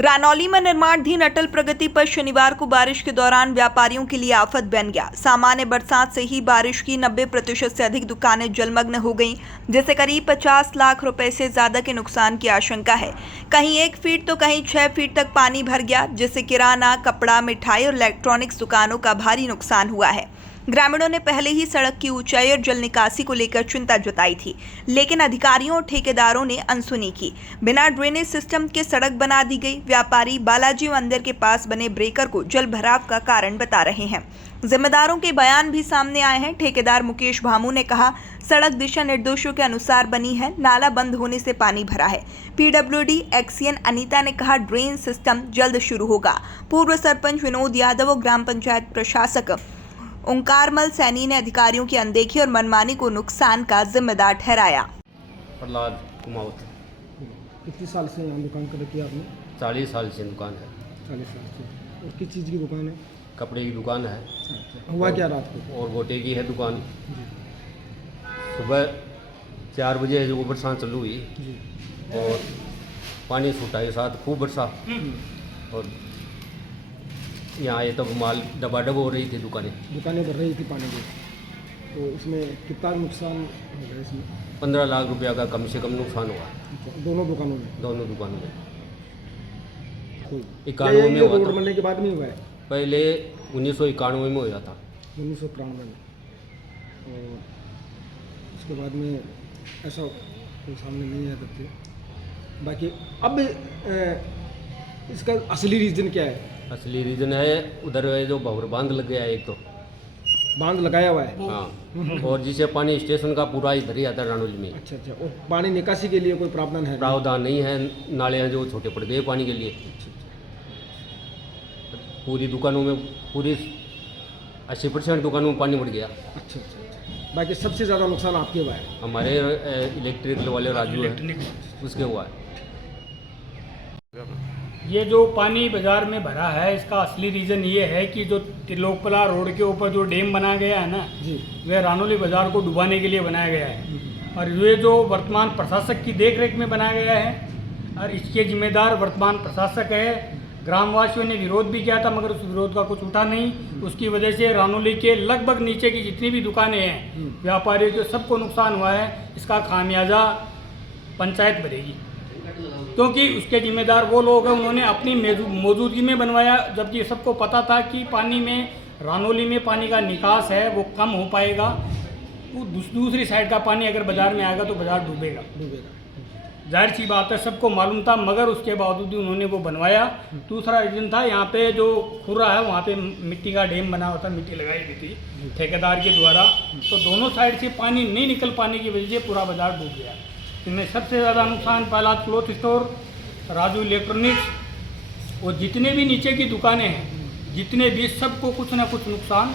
रानौली में निर्माणाधीन अटल प्रगति पर शनिवार को बारिश के दौरान व्यापारियों के लिए आफत बन गया। सामान्य बरसात से ही बारिश की 90% से अधिक दुकानें जलमग्न हो गईं, जिससे करीब 50 लाख रुपए से ज्यादा के नुकसान की आशंका है। कहीं 1 फीट तो कहीं 6 फीट तक पानी भर गया, जिससे किराना, कपड़ा, मिठाई और इलेक्ट्रॉनिक्स दुकानों का भारी नुकसान हुआ है। ग्रामीणों ने पहले ही सड़क की ऊंचाई और जल निकासी को लेकर चिंता जताई थी, लेकिन अधिकारियों और ठेकेदारों ने अनसुनी की। बिना ड्रेनेज सिस्टम के सड़क बना दी गई। व्यापारी बालाजी मंदिर के पास बने ब्रेकर को जल भराव का कारण बता रहे हैं। जिम्मेदारों के बयान भी सामने आए हैं। ठेकेदार मुकेश भामू ने कहा, सड़क दिशा निर्देशों के अनुसार बनी है, नाला बंद होने से पानी भरा है। पीडब्ल्यूडी एक्सीएन अनीता ने कहा, ड्रेन सिस्टम जल्द शुरू होगा। पूर्व सरपंच विनोद यादव और ग्राम पंचायत प्रशासक ओंकारमल सैनी ने अधिकारियों की अनदेखी और मनमानी को नुकसान का जिम्मेदार ठहराया। प्रहलाद कुमावत। कितने साल से यहाँ दुकान कर रखी है आपने? 40 साल से दुकान है। 40 साल से। और किस चीज़ की दुकान है? कपड़े की दुकान है। अच्छा। हुआ क्या रात को? और गोटे की है दुकान। जी सुबह 4 बजे जो बरसात चालू हुई जी। और पानी छूटा के साथ खूब बरसा और यहाँ आए तब माल डबाडब हो रही थी दुकानें भर रही थी पानी में, तो इसमें कितना नुकसान हो गया? इसमें 15 लाख रुपया का कम से कम नुकसान हुआ। अच्छा, दोनों दुकानों में? दोनों दुकानों में। तो 91 में हुआ रोड था। बनने के बाद नहीं हुआ है? पहले 1991 में हुआ था। 1993 में। और उसके बाद में ऐसा कोई सामने नहीं आया तब से। बाकी अब इसका असली रीज़न क्या है? असली रीज़न है उधर जो भवर बांध लग गया है एक तो। बांध लगाया हुआ है? हाँ, और जिसे पानी स्टेशन का पूरा इधर ही आता है रानौली में। अच्छा अच्छा। और पानी निकासी के लिए कोई प्रावधान है? प्रावधान नहीं है, नाले हैं जो छोटे पड़ गए पानी के लिए। पूरी दुकानों में, पूरी 80% दुकानों में पानी बढ़ गया। अच्छा अच्छा अच्छा। बाकी सबसे ज़्यादा नुकसान आपके हुआ है? हमारे इलेक्ट्रिकल वाले राजू है, उसके हुआ है। ये जो पानी बाजार में भरा है, इसका असली रीज़न ये है कि जो त्रिलोकपला रोड के ऊपर जो डैम बनाया गया है ना जी, वह रानौली बाजार को डुबाने के लिए बनाया गया है। और ये जो वर्तमान प्रशासक की देखरेख में बनाया गया है और इसके जिम्मेदार वर्तमान प्रशासक है। ग्रामवासियों ने विरोध भी किया था, मगर उस विरोध का कुछ उठा नहीं। उसकी वजह से रानौली के लगभग नीचे की जितनी भी दुकानें हैं, व्यापारियों के सबको नुकसान हुआ है। इसका खामियाजा पंचायत भरेगी, क्योंकि उसके जिम्मेदार वो लोग हैं, उन्होंने अपनी मौजूदगी में बनवाया, जबकि सबको पता था कि पानी में, रानौली में पानी का निकास है वो कम हो पाएगा। वो दूसरी साइड का पानी अगर बाज़ार में आएगा तो बाज़ार डूबेगा। जाहिर सी बात है, सबको मालूम था, मगर उसके बावजूद उन्होंने वो बनवाया। दूसरा रीज़न था, यहाँ पे जो खुर्रा है वहाँ पे मिट्टी का डैम बना हुआ था, मिट्टी लगाई गई थी ठेकेदार के द्वारा, तो दोनों साइड से पानी नहीं निकल पाने की वजह से पूरा बाज़ार डूब गया। इनमें सबसे ज़्यादा नुकसान पहला क्लॉथ स्टोर, राजू इलेक्ट्रॉनिक्स और जितने भी नीचे की दुकानें हैं, जितने भी, सबको कुछ ना कुछ नुकसान।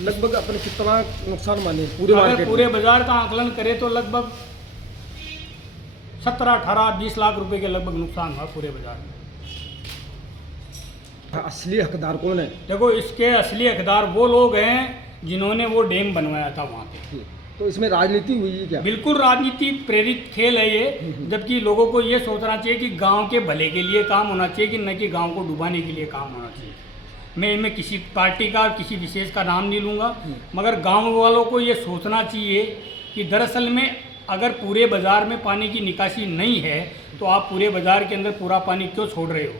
लगभग अपने कितना नुकसान माने पूरे अगर मार्केट पूरे बाजार का आकलन करें तो लगभग 17, 18, 20 लाख रुपए के लगभग नुकसान हुआ पूरे बाजार में। असली हकदार कौन है? देखो, इसके असली हकदार वो लोग हैं जिन्होंने वो डैम बनवाया था वहाँ पे। तो इसमें राजनीति हुई है क्या? बिल्कुल राजनीति प्रेरित खेल है ये, जबकि लोगों को ये सोचना चाहिए कि गांव के भले के लिए काम होना चाहिए, कि न कि गांव को डुबाने के लिए काम होना चाहिए। मैं किसी पार्टी का, किसी विशेष का नाम नहीं लूँगा, मगर गांव वालों को ये सोचना चाहिए कि दरअसल में अगर पूरे बाज़ार में पानी की निकासी नहीं है तो आप पूरे बाज़ार के अंदर पूरा पानी क्यों छोड़ रहे हो?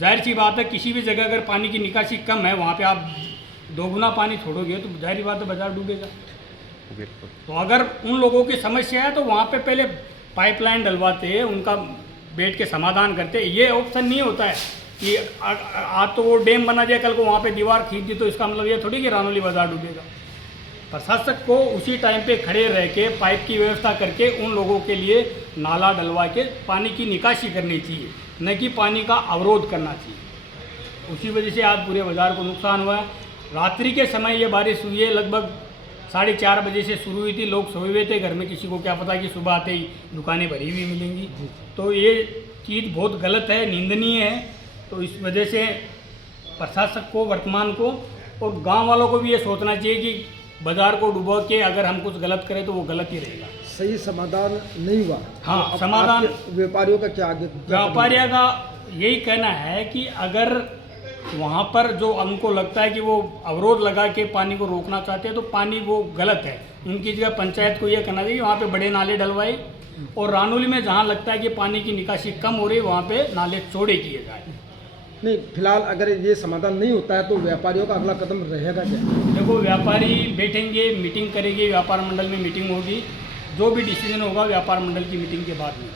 जाहिर सी बात है, किसी भी जगह अगर पानी की निकासी कम है, वहाँ पर आप दोगुना पानी छोड़ोगे तो जाहिर सी बात है बाज़ार डूबेगा। तो अगर उन लोगों की समस्या है तो वहाँ पे पहले पाइपलाइन डलवाते, उनका बैठ के समाधान करते। ये ऑप्शन नहीं होता है कि आज तो वो डैम बना दिया, कल को वहाँ पे दीवार खींच दी, तो इसका मतलब ये थोड़ी कि रानौली बाजार डूबेगा। प्रशासक को उसी टाइम पे खड़े रह के पाइप की व्यवस्था करके उन लोगों के लिए नाला डलवा के पानी की निकासी करनी चाहिए, न कि पानी का अवरोध करना चाहिए। उसी वजह से आज पूरे बाज़ार को नुकसान हुआ है। रात्रि के समय ये बारिश हुई है, लगभग 4:30 बजे से शुरू हुई थी। लोग सोए हुए थे घर में, किसी को क्या पता कि सुबह आते ही दुकानें भरी हुई मिलेंगी। तो ये चीज़ बहुत गलत है, निंदनीय है। तो इस वजह से प्रशासक को, वर्तमान को और गांव वालों को भी ये सोचना चाहिए कि बाजार को डुबो के अगर हम कुछ गलत करें तो वो गलत ही रहेगा। सही समाधान नहीं हुआ। हाँ, अब समाधान व्यापारियों का क्या आगे? व्यापारियों का यही कहना है कि अगर वहाँ पर जो उनको लगता है कि वो अवरोध लगा के पानी को रोकना चाहते हैं तो पानी वो गलत है। उनकी जगह पंचायत को यह करना चाहिए वहाँ पे बड़े नाले डलवाए और रानोली में जहाँ लगता है कि पानी की निकासी कम हो रही है वहाँ पे नाले चौड़े किए जाए। नहीं, फिलहाल अगर ये समाधान नहीं होता है तो व्यापारियों का अगला कदम रहेगा क्या? देखो, व्यापारी बैठेंगे, मीटिंग करेंगे, व्यापार मंडल में मीटिंग होगी, जो भी डिसीजन होगा व्यापार मंडल की मीटिंग के बाद में।